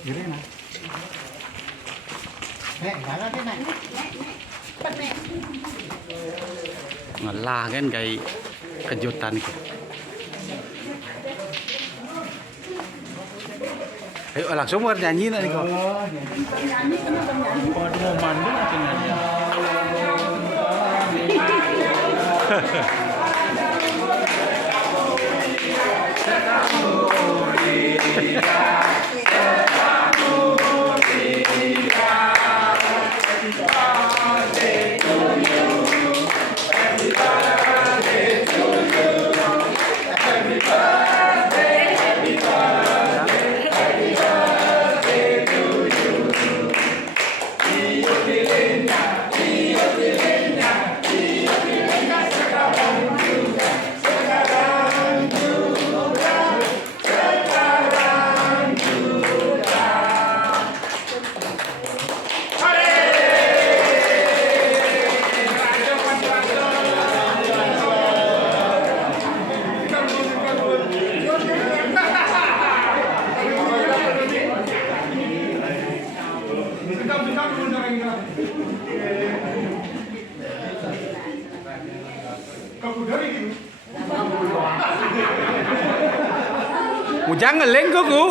Gini nah. Nek, mana nih nek? Ngalah kan kayak kejutan gitu. Ayo langsung nyanyi nanti kok. Nyanyi kenapa nyanyi? Kalau mau mandi nanti nyanyi. Ujang ngeleng kok ku.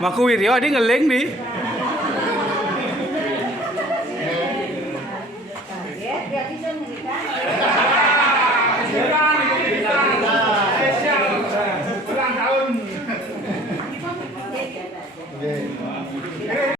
Maku Wiryo adi ngeleng di.